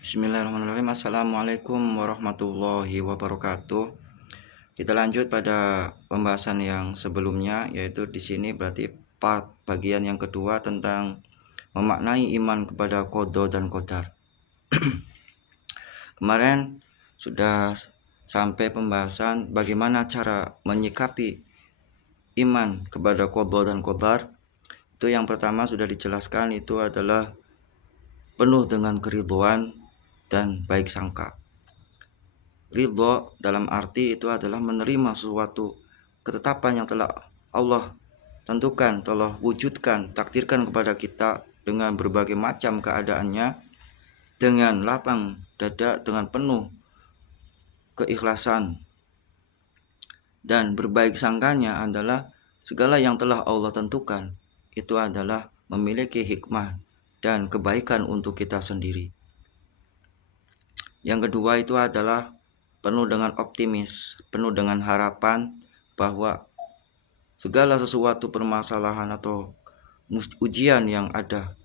Bismillahirrahmanirrahim. Assalamualaikum warahmatullahi wabarakatuh. Kita lanjut pada pembahasan yang sebelumnya, yaitu di sini berarti part bagian yang kedua tentang memaknai iman kepada qada dan qadar. Kemarin sudah sampai pembahasan bagaimana cara menyikapi iman kepada qada dan qadar. Itu yang pertama sudah dijelaskan, itu adalah penuh dengan keridhaan dan baik sangka. Ridho dalam arti itu adalah menerima suatu ketetapan yang telah Allah tentukan, telah wujudkan, takdirkan kepada kita dengan berbagai macam keadaannya, dengan lapang dada, dengan penuh keikhlasan. Dan berbaik sangkanya adalah segala yang telah Allah tentukan itu adalah memiliki hikmah dan kebaikan untuk kita sendiri. Yang kedua itu adalah penuh dengan optimis, penuh dengan harapan bahwa segala sesuatu permasalahan atau ujian yang ada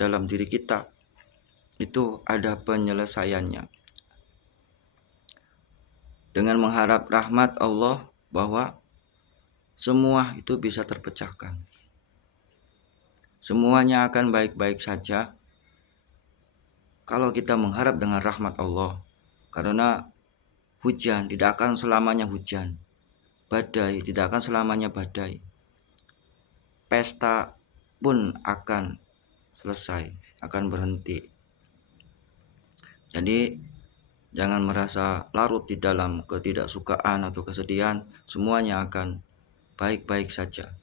dalam diri kita itu ada penyelesaiannya. Dengan mengharap rahmat Allah bahwa semua itu bisa terpecahkan. Semuanya akan baik-baik saja kalau kita mengharap dengan rahmat Allah. Karena hujan tidak akan selamanya hujan. Badai tidak akan selamanya badai. Pesta pun akan selesai, akan berhenti. Jadi jangan merasa larut di dalam ketidaksukaan atau kesedihan, semuanya akan baik-baik saja.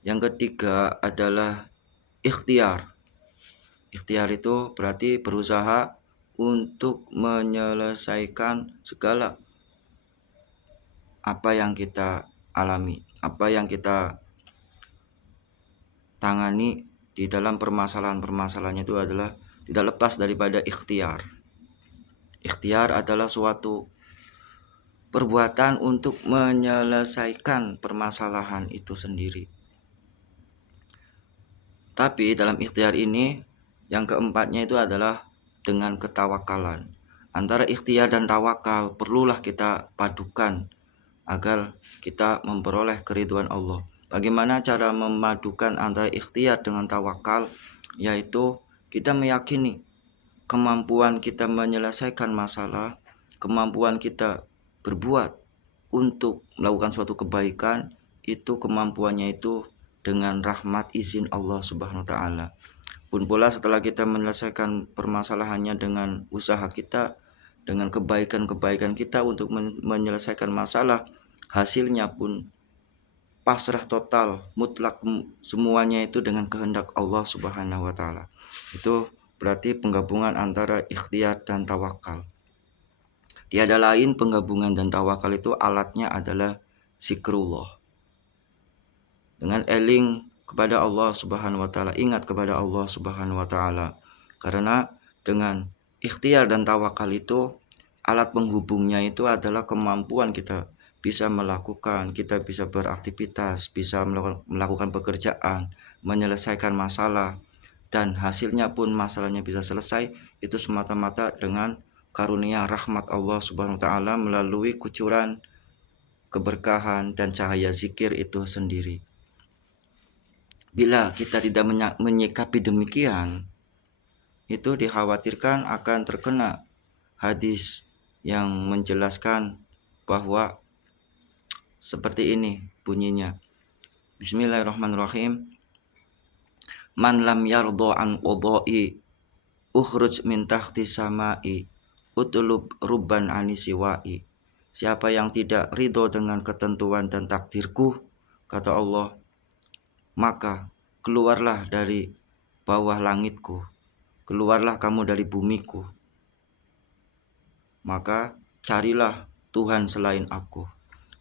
Yang ketiga adalah ikhtiar. Ikhtiar itu berarti berusaha untuk menyelesaikan segala apa yang kita alami, apa yang kita tangani di dalam permasalahan-permasalahannya itu adalah tidak lepas daripada ikhtiar. Ikhtiar adalah suatu perbuatan untuk menyelesaikan permasalahan itu sendiri. Tapi dalam ikhtiar ini yang keempatnya itu adalah dengan ketawakalan. Antara ikhtiar dan tawakal perlulah kita padukan agar kita memperoleh keridhaan Allah. Bagaimana cara memadukan antara ikhtiar dengan tawakal? Yaitu kita meyakini kemampuan kita menyelesaikan masalah, kemampuan kita berbuat untuk melakukan suatu kebaikan, itu kemampuannya itu dengan rahmat izin Allah Subhanahu wa taala. Pun pula setelah kita menyelesaikan permasalahannya dengan usaha kita, dengan kebaikan-kebaikan kita untuk menyelesaikan masalah, hasilnya pun pasrah total, mutlak, semuanya itu dengan kehendak Allah Subhanahu wa taala. Itu berarti penggabungan antara ikhtiar dan tawakal. Tiada lain penggabungan dan tawakal itu alatnya adalah zikrullah. Dengan eling kepada Allah Subhanahu wa taala, ingat kepada Allah Subhanahu wa taala. Karena dengan ikhtiar dan tawakal itu alat penghubungnya itu adalah kemampuan kita bisa melakukan, kita bisa beraktivitas, bisa melakukan pekerjaan, menyelesaikan masalah, dan hasilnya pun masalahnya bisa selesai itu semata-mata dengan karunia rahmat Allah Subhanahu wa taala melalui kucuran keberkahan dan cahaya zikir itu sendiri. Bila kita tidak menyikapi demikian, itu dikhawatirkan akan terkena hadis yang menjelaskan bahwa seperti ini bunyinya. Bismillahirrahmanirrahim. Man lam yardha an qada'i ukhruj min tahti samai utlub rubban anisiwa'i. Siapa yang tidak ridho dengan ketentuan dan takdirku, kata Allah, maka keluarlah dari bawah langitku, keluarlah kamu dari bumiku, maka carilah Tuhan selain aku.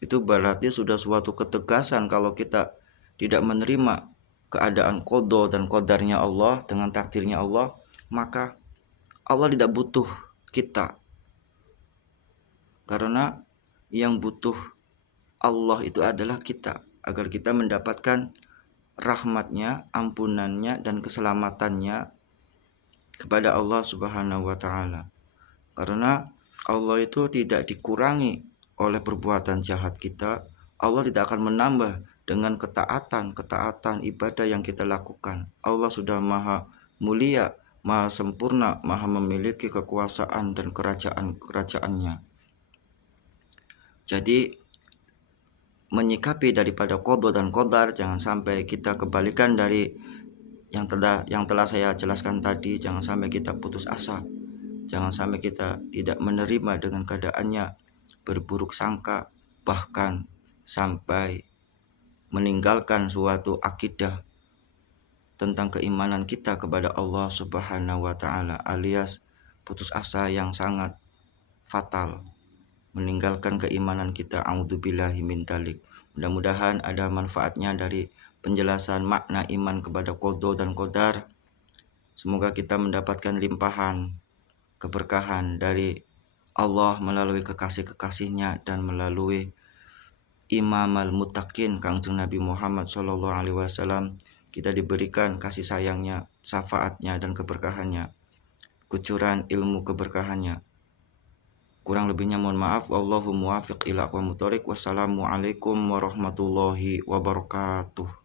Itu berarti sudah suatu ketegasan kalau kita tidak menerima keadaan qada dan qadarnya Allah dengan takdirnya Allah, maka Allah tidak butuh kita. Karena yang butuh Allah itu adalah kita, agar kita mendapatkan rahmatnya, ampunannya, dan keselamatannya kepada Allah Subhanahu wa taala. Karena Allah itu tidak dikurangi oleh perbuatan jahat kita. Allah tidak akan menambah dengan ketaatan ibadah yang kita lakukan. Allah sudah maha mulia, maha sempurna, maha memiliki kekuasaan dan kerajaannya. Jadi menyikapi daripada qada dan qadar, jangan sampai kita kebalikan dari yang telah saya jelaskan tadi. Jangan sampai kita putus asa, jangan sampai kita tidak menerima dengan keadaannya, berburuk sangka, bahkan sampai meninggalkan suatu akidah tentang keimanan kita kepada Allah Subhanahu wa taala, alias putus asa yang sangat fatal, meninggalkan keimanan kita. A'udzubillahi min dzalik. Mudah-mudahan ada manfaatnya dari penjelasan makna iman kepada qada dan qadar. Semoga kita mendapatkan limpahan keberkahan dari Allah melalui kekasih-kekasihnya dan melalui Imam al-Muttaqin Kangjeng Nabi Muhammad sallallahu alaihi wasallam. Kita diberikan kasih sayangnya, syafaatnya dan keberkahannya, kucuran ilmu keberkahannya. Kurang lebihnya mohon maaf. Wallahu muwaffiq ila aqwamit thoriq. Wassalamualaikum warahmatullahi wabarakatuh.